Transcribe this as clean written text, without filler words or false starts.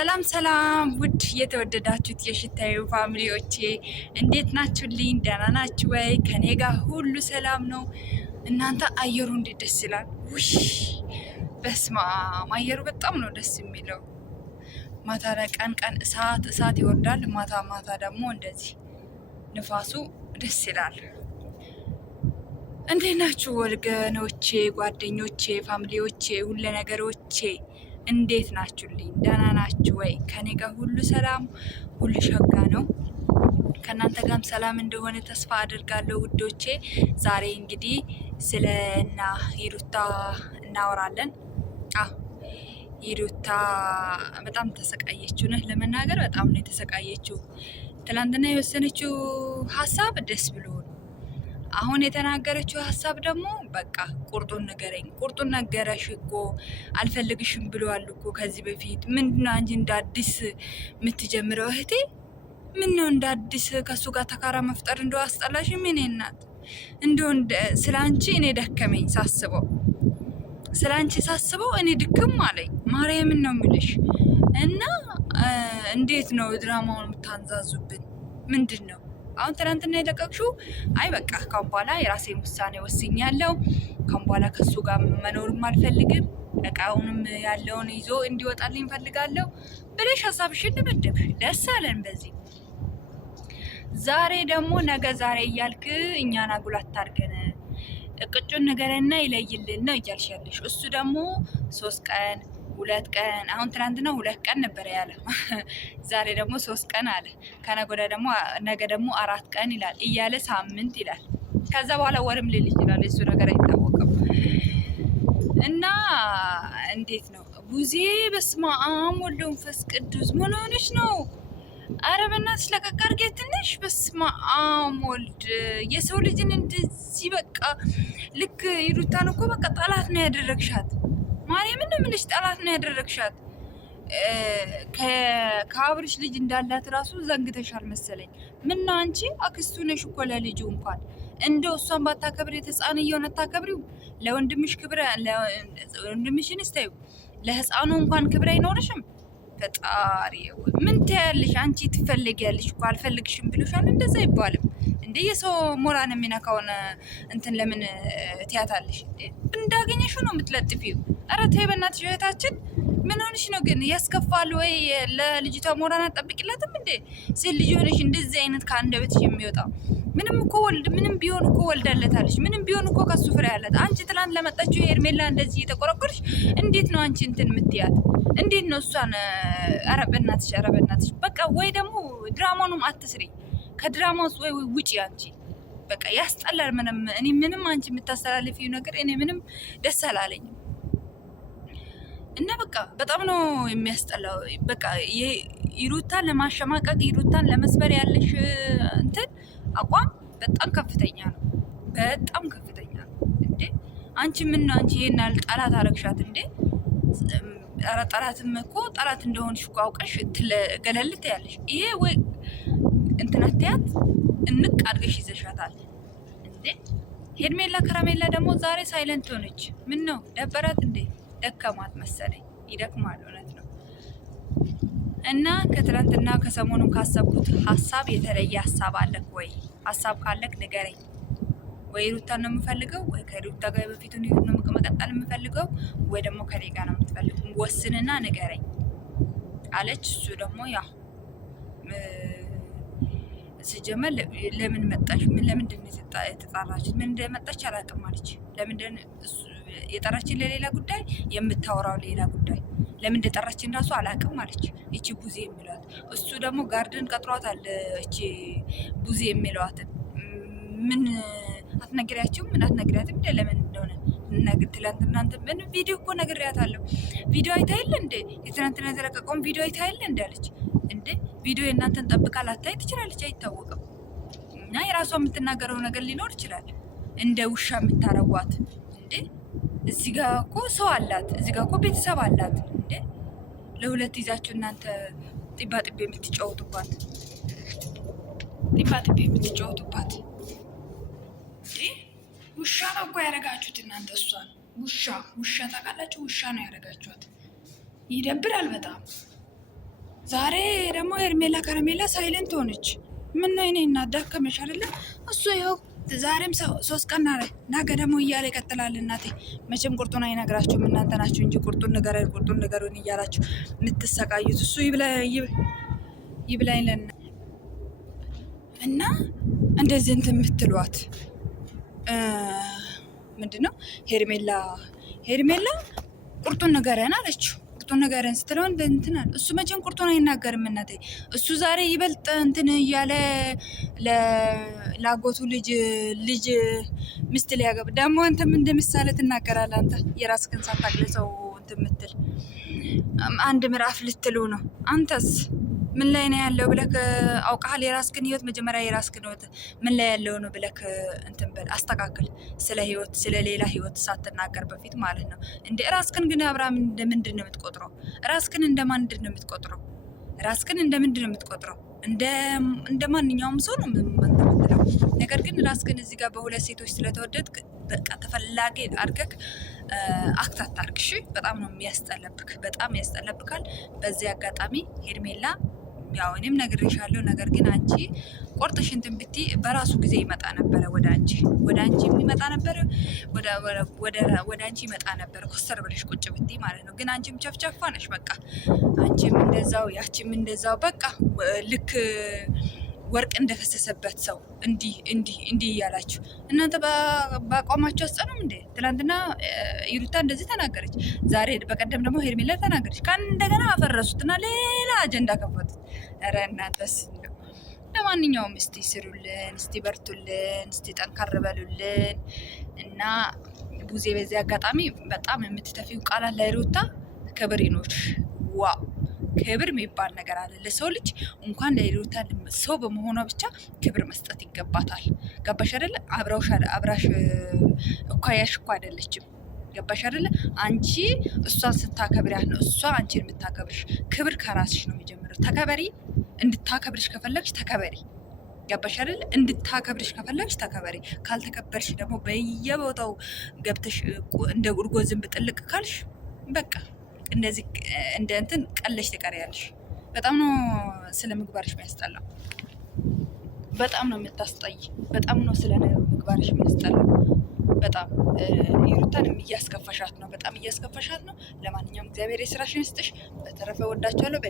ሰላም ሰላም ውድ የተወደዳችሁት የሽታዩ ፋሚሊዎቼ እንዴት ናችሁልኝ? ደህና ናችሁ ወይ? ከኔ ጋር ሁሉ ሰላም ነው። እናንተ አየሩ እንዴት ደስ ይላል! ውይ በስመ አብ አየሩ በጣም ነው ደስ የሚለው። ማታ ላይ ቀን እሳት ይወርዳል፣ ማታ ማታ ደግሞ እንደዚህ ንፋሱ ደስ ይላል። እንዴት ናችሁ ወገኖቼ፣ ጓደኞቼ፣ ፋሚሊዎቼ፣ ሁሉ ነገሮቼ እንዴት ናችሁልኝ? ደህና ናችሁ ወይ? ከኔ ጋር ሁሉ ሰላም፣ ሁሉ ሸጋ ነው። ከእናንተ ጋርም ሰላም እንደሆነ ተስፋ አድርጋለሁ ውዶቼ። ዛሬ እንግዲህ ስለ እና ሂሩታ እናወራለን። ሂሩታ በጣም ተሰቃየችው። እውነት ለመናገር በጣም ነው የተሰቃየችው። ትናንትና የወሰነችው ሀሳብ ደስ ብሎ አሁን የተናገረችው ሀሳብ ደግሞ በቃ ቁርጡን ንገረኝ። ቁርጡን ነገረሽ እኮ አልፈልግሽም ብለዋል እኮ ከዚህ በፊት። ምንድነው አንቺ እንደ አዲስ የምትጀምረው እህቴ? ምን ነው እንደ አዲስ ከሱ ጋር ተካራ መፍጠር እንደው አስጠላሽ? ምን እናት እንደው ስለ አንቺ እኔ ደከመኝ ሳስበው፣ ስለ አንቺ ሳስበው እኔ ድክም አለኝ። ማርያምን ነው የምልሽ። እና እንዴት ነው ድራማውን የምታንዛዙብን? ምንድን ነው አሁን ትናንትና የለቀቅሽው? አይ በቃ ካሁን በኋላ የራሴን ውሳኔ ወስኛለሁ፣ ካሁን በኋላ ከሱ ጋር መኖርም አልፈልግም፣ እቃውንም ያለውን ይዞ እንዲወጣልኝ ፈልጋለሁ ብለሽ ሀሳብሽን ደመደብሽ። ደስ አለን በዚህ። ዛሬ ደግሞ ነገ ዛሬ እያልክ እኛን አጉላት ታርገን እቅጩን ነገርና ይለይልን ነው እያልሽ ያለሽ። እሱ ደግሞ 3 ቀን 2 ቀን፣ አሁን ትናንትና 2 ቀን ነበረ ያለ፣ ዛሬ ደግሞ 3 ቀን አለ። ከነገ ወዲያ ደግሞ ነገ ደግሞ 4 ቀን ይላል እያለ ሳምንት ይላል። ከዛ በኋላ ወርም ልል ይችላል። እሱ ነገር አይታወቅም። እና እንዴት ነው ቡዜ? በስመ አብ ወወልድ ወመንፈስ ቅዱስ። ምን ሆነሽ ነው? አረ በእናትሽ ለቀቅ አድርጌ ትንሽ። በስመ አብ ወልድ። የሰው ልጅን እንደዚህ በቃ ልክ ሂሩታን እኮ በቃ ጠላት ነው ያደረግሻት። ማርያምን ነው የምልሽ፣ ጠላት ነው ያደረግሻት። ከአብርሽ ልጅ እንዳላት ራሱ ዘንግተሻል መሰለኝ። ምነው አንቺ አክስቱ ነሽ እኮ ለልጁ። እንኳን እንደው እሷን ባታከብሪ ህፃንየውን አታከብሪው? ለወንድምሽ ክብር፣ ወንድምሽን እስታዩ፣ ለህፃኑ እንኳን ክብር አይኖርሽም? ፈጣሪ ምን ትያለሽ አንቺ? ትፈልጊያለሽ እኮ አልፈልግሽም ብሎሻል። እንደዛ አይባልም እንዴ! የሰው ሞራን የሚነካውን እንትን ለምን ትያታለሽ? እንዳገኘሽው ነው የምትለጥፊው። ኧረ ተይ በእናትሽ እህታችን፣ ምን ሆንሽ ነው ግን? ያስከፋል ወይ? ለልጅቷ ሞራን አትጠብቂላትም እንዴ? ሴት ልጅ ሆነሽ እንደዚህ አይነት ከአንደበትሽ የሚወጣው ምንም እኮ ምንም ቢሆን እኮ ወልዳለታለሽ። ምንም ቢሆን እኮ ከሱ ፍሬ ያለት። አንቺ ትላንት ለመጣችው ሄርሜላ እንደዚህ እየተቆረቆርሽ እንዴት ነው አንቺ እንትን የምትያት? እንዴት ነው እሷን? ኧረ በእናትሽ በቃ። ወይ ደግሞ ድራማውንም አትስሪ፣ ከድራማ ውስጥ ወይ ውጪ አንቺ። በቃ ያስጠላል። ምንም አንቺ የምታስተላልፊው ነገር እኔ ምንም ደስ አላለኝም። እና በቃ በጣም ነው የሚያስጠላው። በቃ ሂሩታን ለማሸማቀቅ፣ ሂሩታን ለመስበር ያለሽ እንትን አቋም በጣም ከፍተኛ ነው። በጣም ከፍተኛ ነው እንዴ! አንቺ ምን ነው አንቺ ይሄን ጠላት አረግሻት እንዴ? ኧረ ጠላትም እኮ ጠላት እንደሆንሽ እኮ አውቀሽ ገለልት ያለሽ ይሄ ወይ እንትናትያት እንቅ አድርገሽ ይዘሻታል እንዴ? ሄርሜላ ከረሜላ ደግሞ ዛሬ ሳይለንት ሆነች። ምን ነው ደበራት እንዴ? ደከማት መሰለኝ። ይደክማል፣ እውነት ነው። እና ከትናንትና ከሰሞኑን ካሰብኩት ሀሳብ የተለየ ሀሳብ አለክ ወይ? ሀሳብ ካለክ ንገረኝ። ወይ ሩታን ነው የምፈልገው፣ ወይ ከሩታ ጋር በፊቱን ነው መቀጠል የምፈልገው፣ ወይ ደግሞ ከኔ ጋር ነው የምትፈልገው? ወስንና ንገረኝ አለች። እሱ ደግሞ ያው ሲጀመር ለምን መጣሽ? ለምንድን ነው የተጣራችሁት? ምን እንደመጣች አላውቅም አለች። ለምንድን የጠራችን? ለሌላ ጉዳይ፣ የምታወራው ሌላ ጉዳይ። ለምን እንደጠራችን ራሱ አላውቅም አለች። እቺ ቡዜ የሚሏት እሱ ደግሞ ጋርደን ቀጥሯታል። እቺ ቡዜ የሚለዋትን ምን አትነግሪያቸውም? ምን አትነግሪያትም? እንደ ለምን እንደሆነ ትላንት እናንተ ምን ቪዲዮ እኮ ነግሬያታለሁ። ቪዲዮ አይታይል እንዴ? የትናንትና የተለቀቀውን ቪዲዮ አይታይል እንዴ አለች። እንዴ ቪዲዮ የእናንተን ጠብቃ ላታይ ትችላለች፣ አይታወቅም። እና የራሷ የምትናገረው ነገር ሊኖር ይችላል። እንደ ውሻ የምታረጓት እንዴ? እዚህ ጋር እኮ ሰው አላት፣ እዚህ ጋር እኮ ቤተሰብ አላት። እንዴ ለሁለት ይዛችሁ እናንተ ጢባጢቤ የምትጫወቱባት ውሻ ነው እኮ ያደረጋችሁት እናንተ። እሷን ውሻ ታውቃላችሁ? ውሻ ነው ያደረጋችኋት። ይደብራል በጣም። ዛሬ ደግሞ ሄርሜላ ከረሜላ ሳይለንት ሆነች። ምን ነው እኔ እናዳከመሽ አይደለ? እሱ ይኸው ዛሬም 3 ቀን አለ፣ ነገ ደግሞ እያለ ይቀጥላል። እናቴ መቼም ቁርጡን አይነግራችሁም እናንተ ናችሁ እንጂ ቁርጡን ንገሩን እያላችሁ የምትሰቃዩት። እሱ ይብላኝ ለን እና እንደዚህ እንትን የምትሏት ምንድነው? ሄርሜላ ቁርጡን ንገረን አለችው። ቁርጡን ንገረን ስትለው እንትን አለ። እሱ መቼም ቁርጡን አይናገርም እናቴ። እሱ ዛሬ ይበልጥ እንትን እያለ ለአጎቱ ልጅ ሚስት ሊያገባ ደግሞ አንተም እንደ ምሳሌ ትናገራለህ። አንተ የራስህን ሳታግለጸው እንትን ምትል አንድ ምዕራፍ ልትሉ ነው። አንተስ ምን ላይ ነው ያለው ብለክ አውቃል? የራስህን ህይወት መጀመሪያ የራስህን ህይወት ምን ላይ ያለው ነው ብለክ እንትን በል አስተካክል። ስለ ህይወት ስለ ሌላ ህይወት ሳትናገር በፊት ማለት ነው። እንደ ራስህን ግን አብርሃም እንደምንድን ነው የምትቆጥረው? ራስህን እንደማንድን ነው የምትቆጥረው? ራስህን እንደምንድን ነው የምትቆጥረው? እንደ ማንኛውም ሰው ነው የምትለው። ነገር ግን ራስህን እዚህ ጋር በሁለት ሴቶች ስለተወደድክ በቃ ተፈላጊ አድርገህ አክት አታርግ። እሺ፣ በጣም ነው የሚያስጠለብክ፣ በጣም ያስጠለብካል። በዚህ አጋጣሚ ሄርሜላ ያው እኔም ነግሬሻለሁ። ነገር ግን አንቺ ቆርጥሽ እንትን ብትይ በራሱ ጊዜ ይመጣ ነበረ ወደ አንቺ የሚመጣ ነበረ፣ ወደ አንቺ ይመጣ ነበረ። ኮስተር ብለሽ ቁጭ ብትይ ማለት ነው። ግን አንቺም ቸፍቸፋ ነሽ። በቃ አንቺም እንደዛው ያቺም እንደዛው በቃ ልክ ወርቅ እንደፈሰሰበት ሰው እንዲህ እያላችሁ እናንተ በአቋማችሁ አስጸኑም እንዴ? ትናንትና ይሩታ እንደዚህ ተናገረች፣ ዛሬ በቀደም ደግሞ ሄርሜላ ተናገረች። እንደገና አፈረሱትና ሌላ አጀንዳ ከፈቱት። ኧረ እናንተስ! ለማንኛውም እስቲ ስሩልን፣ እስቲ በርቱልን፣ እስቲ ጠንካር በሉልን እና ቡዜ በዚህ አጋጣሚ በጣም የምትተፊው ቃላት ለይሩታ ክብር ይኖርሽ። ዋው ክብር የሚባል ነገር አለ ለሰው ልጅ። እንኳን ለይሩታ ሰው በመሆኗ ብቻ ክብር መስጠት ይገባታል። ገባሽ አይደለ? አብራሽ እኳያሽ እኮ አይደለችም። ገባሽ አይደለ? አንቺ እሷን ስታከብሪያት ነው እሷ አንቺን የምታከብርሽ። ክብር ከራስሽ ነው የሚጀምረው። ተከበሪ። እንድታከብርሽ ከፈለግሽ ተከበሪ። ገባሽ አይደለ? እንድታከብርሽ ከፈለግሽ ተከበሪ። ካልተከበርሽ ደግሞ በየቦታው ገብተሽ እንደ ጉርጎ ዝንብ ጥልቅ ካልሽ በቃ እንደዚህ እንደ እንትን ቀለሽ ትቀሪያለሽ። በጣም ነው ስለ ምግባርሽ የሚያስጠላው። በጣም ነው የምታስጠይ። በጣም ነው ስለ ምግባርሽ የሚያስጠላው። በጣም ይሩታንም እያስከፈሻት ነው። በጣም እያስከፈሻት ነው። ለማንኛውም እግዚአብሔር የስራሽን ይስጥሽ። በተረፈ ወዳችኋለሁ።